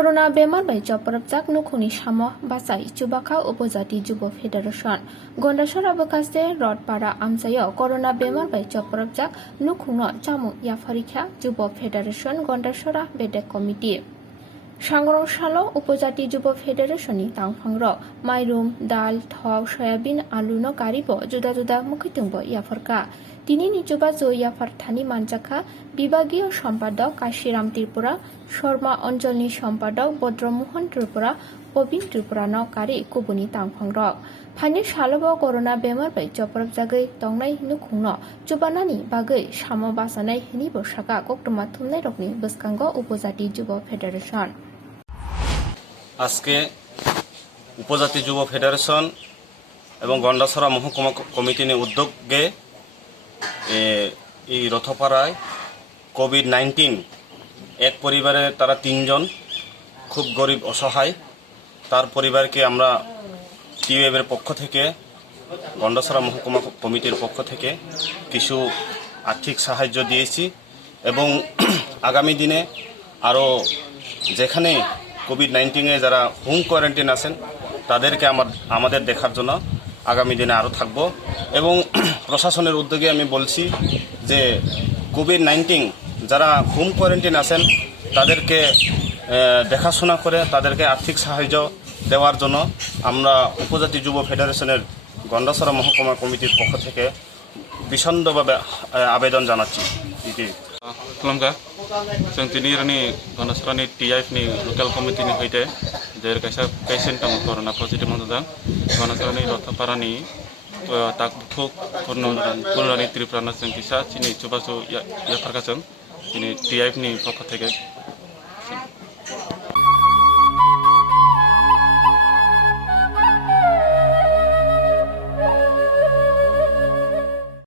corona বেমার bai joprabjak nukhuni samo basai chubakha upojati jubo federation gondasora bakaste rodpara amsayo corona bemar bai joprabjak nukhungno chamu ya pharikha jubo federation gondasora bedek committee Sangrongshalo উপজাতি যুব ফেডারেশননি tangphangrok mairum dal thok soyabin alu no karibo juda juda mukhitungbo yafarka tinini chuba jo yafar thani manjakha বিভাগীয় সম্পাদক কাশিরাম ত্রিপুরা শর্মা অঞ্চলনি সম্পাদক বদ্রমোহন ত্রিপুরা প্রবীণ Tripura নকারি কুবুনি tangphangrok funny সালব corona বেমার bai joprabjagui tongnai nukhungno chubanani bagui samo basanai hini bosaka koktoma thumnai rokni bwskango উপজাতি যুব federation আজকে উপজাতি যুব federation এবং গন্ডাছড়া মহকুমা কমিটির উদ্যোগে এই রথপাড়ায় কোভিড-19 এক পরিবারে তারা 3 জন খুব গরিব অসহায় তার পরিবারকে আমরা টিওএবের পক্ষ থেকে গন্ডাছড়া মহকুমা কমিটির পক্ষ থেকে কিছু আর্থিক সাহায্য দিয়েছি এবং আগামী দিনে আরও যেখানে কোভিড-19 যারা হোম কোয়ারেন্টাইন আছেন তাদেরকে আমাদের দেখার জন্য আগামী দিনে আরও থাকব এবং প্রশাসনের উদ্যোগে আমি বলছি যে কোভিড-19 যারা হোম কোয়ারেন্টাইন আছেন তাদেরকে দেখাশোনা করে তাদেরকে আর্থিক সাহায্য দেওয়ার জন্য আমরা উপজাতি যুব ফেডারেশনের গন্ডাছড়া মহকুমা কমিটির পক্ষ থেকে বিশদভাবে আবেদন জানাচ্ছি जों दिनै गन्डाछड़ानि टिआइएफनि लकेल कमिटिनि सैते जे कायसा पेसेन्ट दङ कर'ना पजिटिभ जादों गन्डाछड़ानि रथपारानि ताकथुक पुरनानि त्रिपुराना जों किसा चिनि चुबासु याफारगाजों दिनै टिआइएफनि पक्ष থেকে